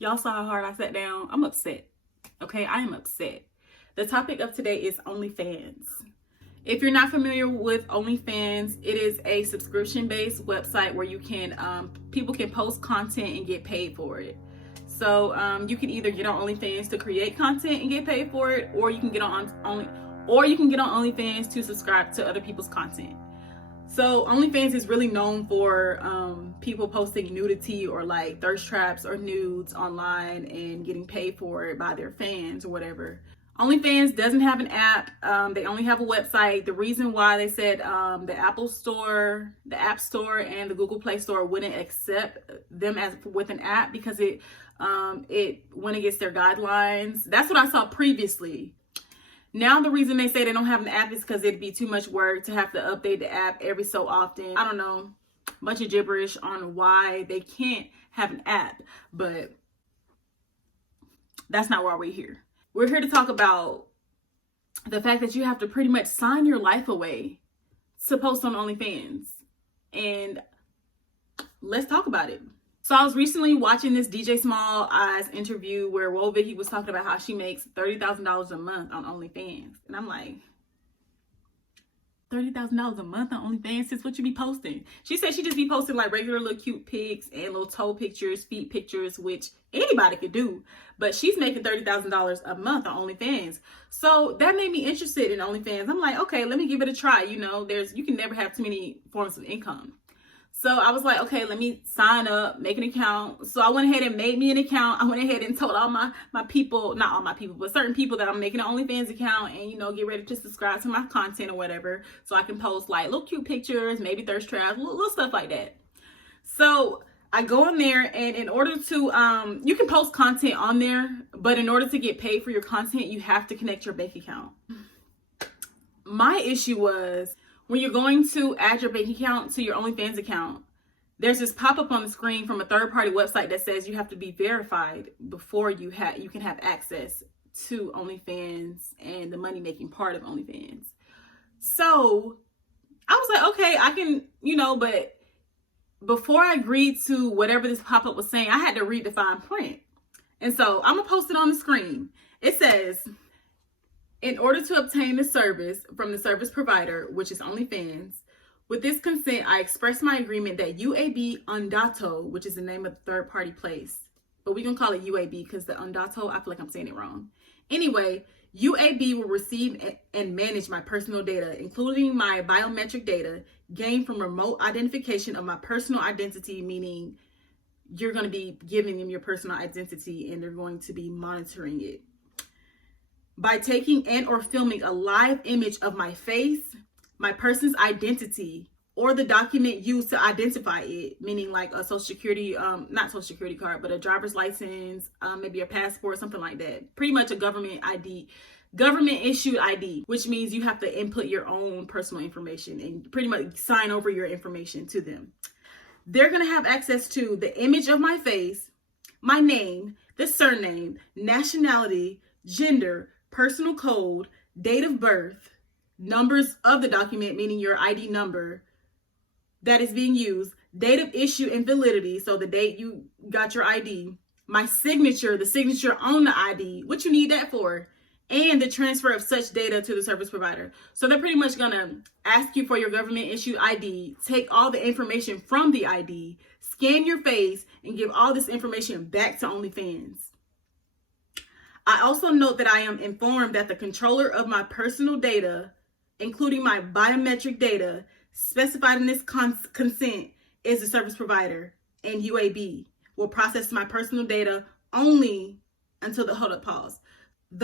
Y'all saw how hard I sat down. I'm upset. Okay, I am upset. The topic of today is OnlyFans. If you're not familiar with OnlyFans, it is a subscription-based website where you can people can post content and get paid for it. So you can either get on OnlyFans to create content and get paid for it, or you can get on OnlyFans to subscribe to other people's content. So OnlyFans is really known for people posting nudity or like thirst traps or nudes online and getting paid for it by their fans or whatever. OnlyFans doesn't have an app. They only have a website. The reason why they said the App Store, and the Google Play Store wouldn't accept them as with an app because it went against their guidelines. That's what I saw previously. Now the reason they say they don't have an app is because it'd be too much work to have to update the app every so often. I don't know, a bunch of gibberish on why they can't have an app, but that's not why we're here. We're here to talk about the fact that you have to pretty much sign your life away to post on OnlyFans. And let's talk about it. So I was recently watching this DJ Small Eyes interview where Vicky was talking about how she makes $30,000 a month on OnlyFans. And I'm like, $30,000 a month on OnlyFans? Sis, what you be posting? She said she just be posting like regular little cute pics and little toe pictures, feet pictures, which anybody could do. But she's making $30,000 a month on OnlyFans. So that made me interested in OnlyFans. I'm like, okay, let me give it a try. You know, you can never have too many forms of income. So I was like, okay, let me sign up, make an account. So I went ahead and made me an account. I went ahead and told all my people, not all my people, but certain people that I'm making an OnlyFans account and, you know, get ready to subscribe to my content or whatever. So I can post like little cute pictures, maybe thirst traps, little stuff like that. So I go in there, and in order to, you can post content on there, but in order to get paid for your content, you have to connect your bank account. My issue was, when you're going to add your bank account to your OnlyFans account, there's this pop-up on the screen from a third-party website that says you have to be verified before you can have access to OnlyFans and the money-making part of OnlyFans. So I was like, okay, I can, you know, but before I agreed to whatever this pop-up was saying, I had to read the fine print. And so I'm going to post it on the screen. It says, in order to obtain the service from the service provider, which is OnlyFans, with this consent, I express my agreement that UAB Undato, which is the name of the third-party place, but we're going to call it UAB because the Undato, I feel like I'm saying it wrong. Anyway, UAB will receive and manage my personal data, including my biometric data gained from remote identification of my personal identity, meaning you're going to be giving them your personal identity and they're going to be monitoring it. By taking and or filming a live image of my face, my person's identity, or the document used to identify it, meaning like a social security, not social security card, but a driver's license, maybe a passport, something like that. Pretty much a government ID, government issued ID, which means you have to input your own personal information and pretty much sign over your information to them. They're going to have access to the image of my face, my name, the surname, nationality, gender, personal code, date of birth, numbers of the document, meaning your ID number that is being used, date of issue and validity, so the date you got your ID, my signature, the signature on the ID, what you need that for, and the transfer of such data to the service provider. So they're pretty much going to ask you for your government issued ID, take all the information from the ID, scan your face, and give all this information back to OnlyFans. I also note that I am informed that the controller of my personal data, including my biometric data, specified in this consent is the service provider, and UAB will process my personal data only until the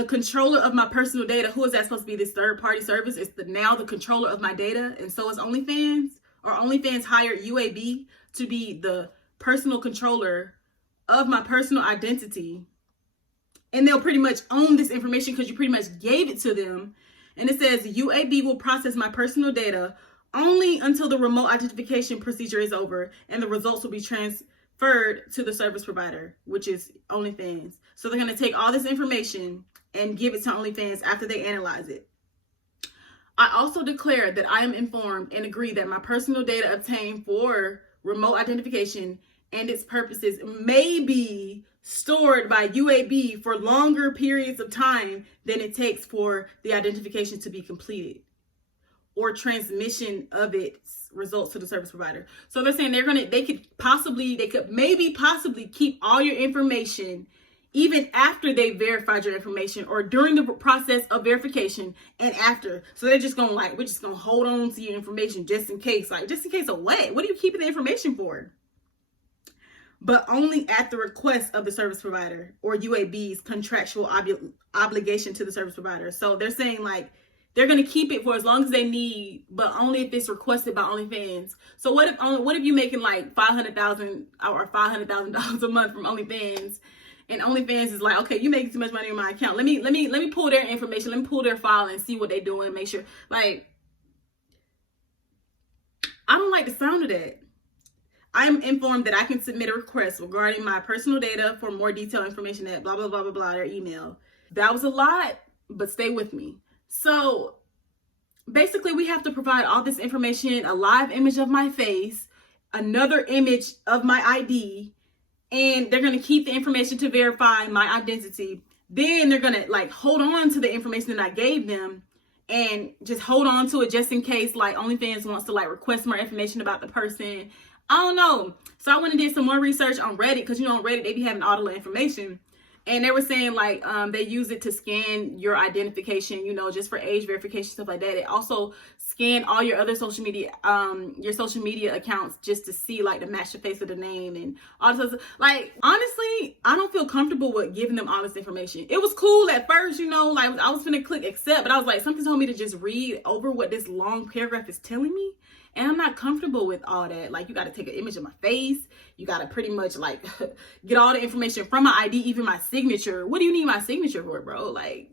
controller of my personal data, who is that supposed to be? This third-party service is now the controller of my data, and so is OnlyFans, or OnlyFans hired UAB to be the personal controller of my personal identity. And they'll pretty much own this information because you pretty much gave it to them. And it says UAB will process my personal data only until the remote identification procedure is over and the results will be transferred to the service provider, which is OnlyFans. So they're going to take all this information and give it to OnlyFans after they analyze it. I also declare that I am informed and agree that my personal data obtained for remote identification and its purposes may be stored by UAB for longer periods of time than it takes for the identification to be completed or transmission of its results to the service provider. So they're saying they could maybe possibly keep all your information even after they verified your information or during the process of verification and after. So they're just gonna we're just gonna hold on to your information just in case. Like, just in case of what? What are you keeping the information for? But only at the request of the service provider or UAB's contractual obligation to the service provider. So they're saying like, they're going to keep it for as long as they need, but only if it's requested by OnlyFans. So what if you're making like $500,000 or $500,000 a month from OnlyFans, and OnlyFans is like, okay, you making too much money in my account. Let me pull their information. Let me pull their file and see what they're doing. Make sure. Like, I don't like the sound of that. I am informed that I can submit a request regarding my personal data for more detailed information at blah blah blah blah blah, their email. That was a lot, but stay with me. So basically we have to provide all this information, a live image of my face, another image of my ID, and they're going to keep the information to verify my identity. Then they're going to like hold on to the information that I gave them and just hold on to it just in case like OnlyFans wants to like request more information about the person. I don't know. So I went and did some more research on Reddit, because you know on Reddit they be having all the information. And they were saying like they use it to scan your identification, you know, just for age verification, stuff like that. It also scan all your other social media accounts just to see like to match the face of the name and all this. Like, honestly, I don't feel comfortable with giving them all this information. It was cool at first, you know, like I was gonna click accept, but I was like, something told me to just read over what this long paragraph is telling me. And I'm not comfortable with all that. Like, you got to take an image of my face. You got to pretty much like get all the information from my ID, even my signature. What do you need my signature for, bro? Like,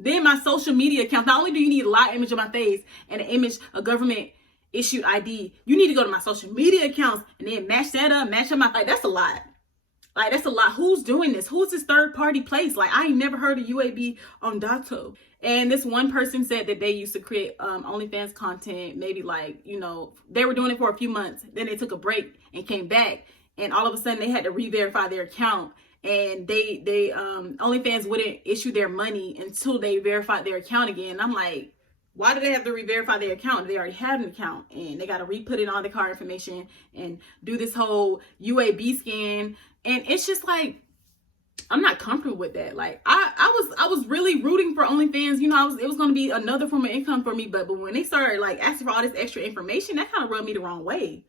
then my social media accounts. Not only do you need a live image of my face and an image, a government issued ID, you need to go to my social media accounts and then match that up, match up my, like, that's a lot. Like, that's a lot. Who's doing this? Who's this third party place? Like, I ain't never heard of UAB on Dato. And this one person said that they used to create OnlyFans content, maybe like, you know, they were doing it for a few months. Then they took a break and came back. And all of a sudden they had to re-verify their account. And they OnlyFans wouldn't issue their money until they verified their account again. I'm like, why do they have to re-verify their account? They already had an account, and they got to re-put in all the card information and do this whole UAB scan. And it's just like, I'm not comfortable with that. Like, I was really rooting for OnlyFans. You know, it was going to be another form of income for me. But when they started like asking for all this extra information, that kind of rubbed me the wrong way.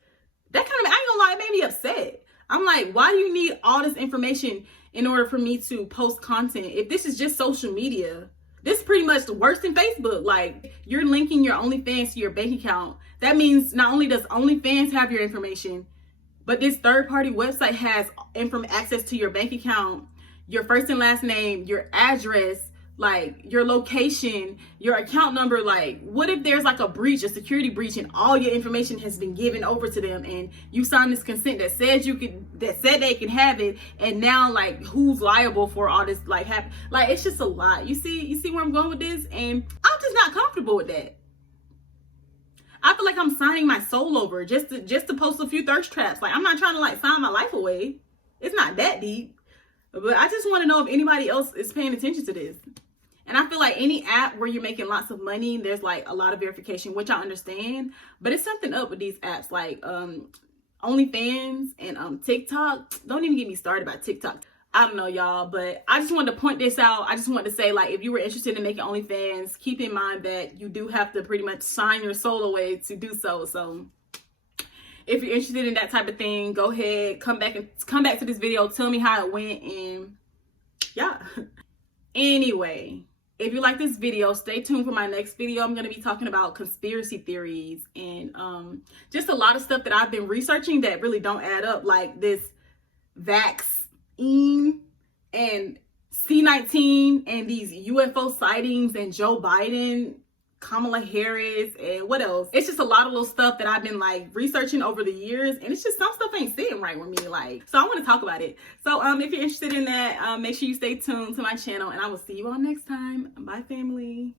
That kind of, I ain't gonna lie, it made me upset. I'm like, why do you need all this information in order for me to post content? If this is just social media, this is pretty much worse than Facebook. Like, you're linking your OnlyFans to your bank account. That means not only does OnlyFans have your information, but this third-party website has access to your bank account, your first and last name, your address, like your location, your account number. Like, what if there's like a breach, a security breach, and all your information has been given over to them, and you signed this consent that said they can have it, and now like who's liable for all this? Like, it's just a lot. You see where I'm going with this, and I'm just not comfortable with that. I feel like I'm signing my soul over just to post a few thirst traps. Like, I'm not trying to like sign my life away. It's not that deep. But I just want to know if anybody else is paying attention to this. And I feel like any app where you're making lots of money, there's like a lot of verification, which I understand. But it's something up with these apps like OnlyFans and TikTok. Don't even get me started about TikTok. I don't know, y'all, but I just wanted to point this out. I just wanted to say, like, if you were interested in making OnlyFans, keep in mind that you do have to pretty much sign your soul away to do so. So if you're interested in that type of thing, go ahead, come back to this video, tell me how it went, and yeah. Anyway, if you like this video, stay tuned for my next video. I'm going to be talking about conspiracy theories and just a lot of stuff that I've been researching that really don't add up, like this vaccine and C-19 and these UFO sightings and Joe Biden, Kamala Harris, and what else? It's just a lot of little stuff that I've been like researching over the years, and it's just some stuff ain't sitting right with me. Like, so I want to talk about it. So if you're interested in that, make sure you stay tuned to my channel, and I will see you all next time. Bye, family.